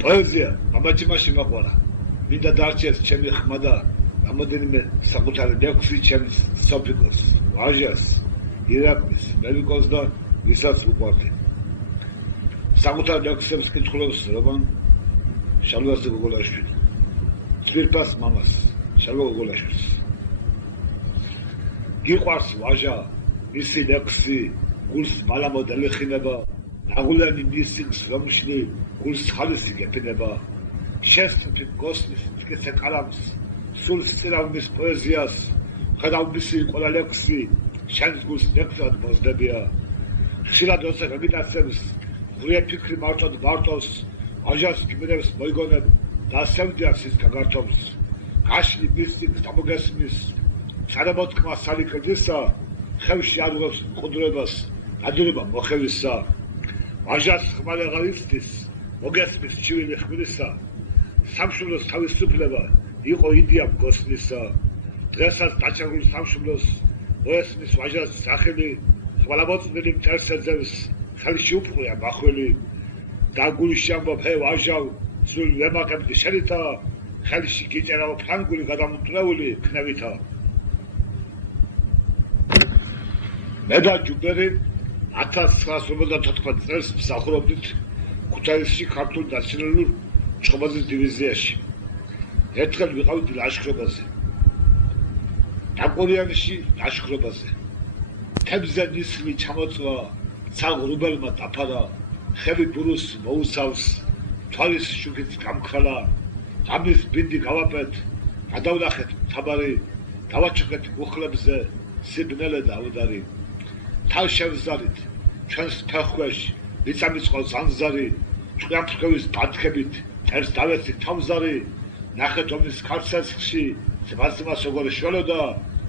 პოეზია ამაჩიმაში მაყარა. მინდა დარჩეს ჩემი ხმა და რამოდენიმე საკუთარი ლექსი ჩემს სოფიკოს, ვაჟას, ირაკლის, მელიკოს და ვისაც უყვარდი. საკუთარ ლექსებს კითხულობს რომან შალვაზე გოგოლაშვილი. ძვირფას მამას, შალვა გოგოლაშვილს. გიყვარს ვაჟა, მისი ლექსი, გულს მალამოდ ელეხინება, აღულანი მისის რომშნი, გულს ხალისი გეფინება. შესწრაფი გოსნის მტკიცე კალამს, სულ სწირავ მის პოეზიას, ხედავ მისი ყველა ლექსი, შენს გულს ლექსად მოსდებია. ხშირად როცა გაგიტაცებს, ღრია ფიქრი მარტოდ მარტოს, ვაჟას გმირებს მოიგონებ და სევდიას ის გაგართობს. გაშლი მისის დამოგესმის, სარემონტკმა სალიკრდისა, ხევში არღვევს მყუდრებას, ადურება მოხევისა. ვაჟას ხმალე აღარ იცდის, მოგესმის ჩივილი ხმლისა. სამშობლოს თავისუფლება იყო იდეა გოსნისა. დღესაც დაჩაგულ სამშობლოს მოესმის ვაჟას სახელი, ხვალამოწმილი მტერს ეძებს, ხელში უფხვია მახვილი. დაგულში ამბობ ჰე ვაჟავ, სულ ვემაგებდი შენითა, ხელში გიჭერავ ფრანგული გადამტვრეული ქნევითა. მე და ჯუბერი 1954 წელს მსახურობდით ქუთაისში ქართულ ნაციონალურ ჭყობაძის დივიზიაში. ერთხელ ვიყავით ლაშქრობაზე. ნაპოლეონში ლაშქრობაზე. თებზე ნისლი ჩამოწვა, ცაღრუბელმა დაფარა, ხევი ბურუს მოუსავს, თვალის შუქიც გამქრალა, ღამის ბინდი გავაპეთ, გადავნახეთ თაბარი, დავაჩუქეთ მუხლებზე, სიბნელე და ავდარი. თან შევზარით, ჩვენს ფეხქვეშ, მიწამიწყოს ანზარი, ჭკვიანფრქვევის ბათხებით, ტერს დავეცით თავზარი, ნახეთ ომის ქარცეცხლში, ძმას როგორ შველოდა,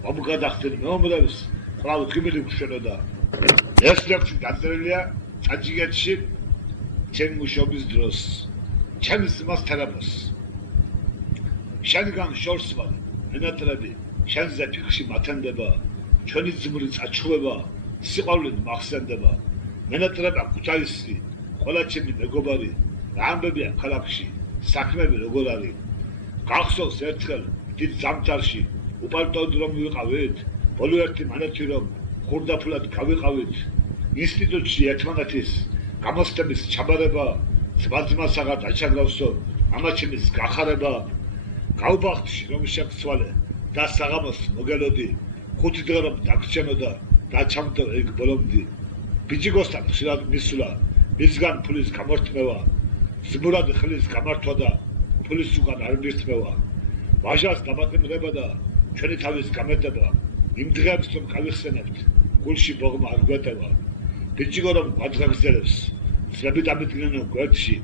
მომგადახდნენ მეომრებს, ყრალ ღიმილი გშვენოდა. ეს ლექსი დაწერილია ტაჯიკეთში, ჩემი მუშაობის დროს, ჩემს ძმას თერაპოს. შენგან შორს ვარ, მენატრები, შენზე ფიქრში მათენდება, ჩვენი ძმური წაჩხუება, სიყვარულით მახსენდება. მენატრება ქუთაისი, ყველა ჩემი მეგობარი, რა ამბებია ქალაქში, საქმეები როგორ არის. გახსოვს ერთხელ დიდ ზამთარში, უპარტოდ რომ ვიყავით, ბოლო ერთი მანეთი რომ ხურდაფულად გავიყავით. ინსტიტუტში ერთმანეთის გამოსტების ჩაბარება, ძმა-ძმას აღარ დაჩაგრავსო, ამაჩემის გახარება. გავბახტში რომ შეგცვალე და საღამოს მოგელოდი, 5 დღე რომ დაგრჩენოდა და ჩამდო ეგ ბოლომდი. ბიჭიგოსთან ხშირად მისვლა, მისგან ფულის გამორთმევა, ზმურად ხლის გამართვა და ფულის უკან არ მირთმევა. ვაჟას დამატებრება და ჩვენი თავის გამეტება, იმ დღეებს რომ გავიხსენებთ, გულში ბოღმა არ გვეტევა. ბიჭიგო რომ გვაძღეგრძელებს, ძმები დამიდგნენ გვერდში,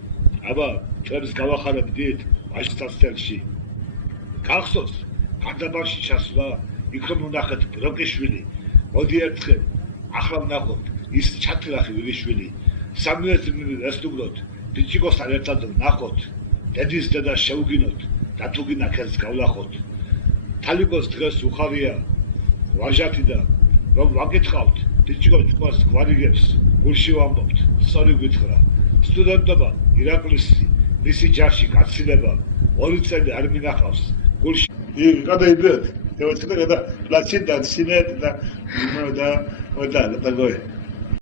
აბა ჩვენს გავახარებდით ვაჟთან სტელში. გახსოვს, გარდაბანში ჩასვლა, იქ რომ ვნახეთ ბროკიშვილი, მოდი ერთხელ, ახლა ვნახოთ, ის ჩათრახი ვილიშვილი. სამივე ძმები ვესტუმროთ, ბიჭიგოსთან ერთად ვნახოთ, დედის დედა შევგინოთ და თუ გინდა ხელს გავლახოთ. თალიკოს დღეს უხარია, ვაჟათი და რომ ვაკითხავთ, ბიჭიგო ჭკუას გვარიგებს, გულში ვამბობთ, სწორი გითხრა. სტუდენტობა, ირაკლისი, მისი ჯარში გაცილება, 2 წელი არ მინახავს, გულში. გადაიბეთ, ევეთქდა და პლაცინდა, სინეთ და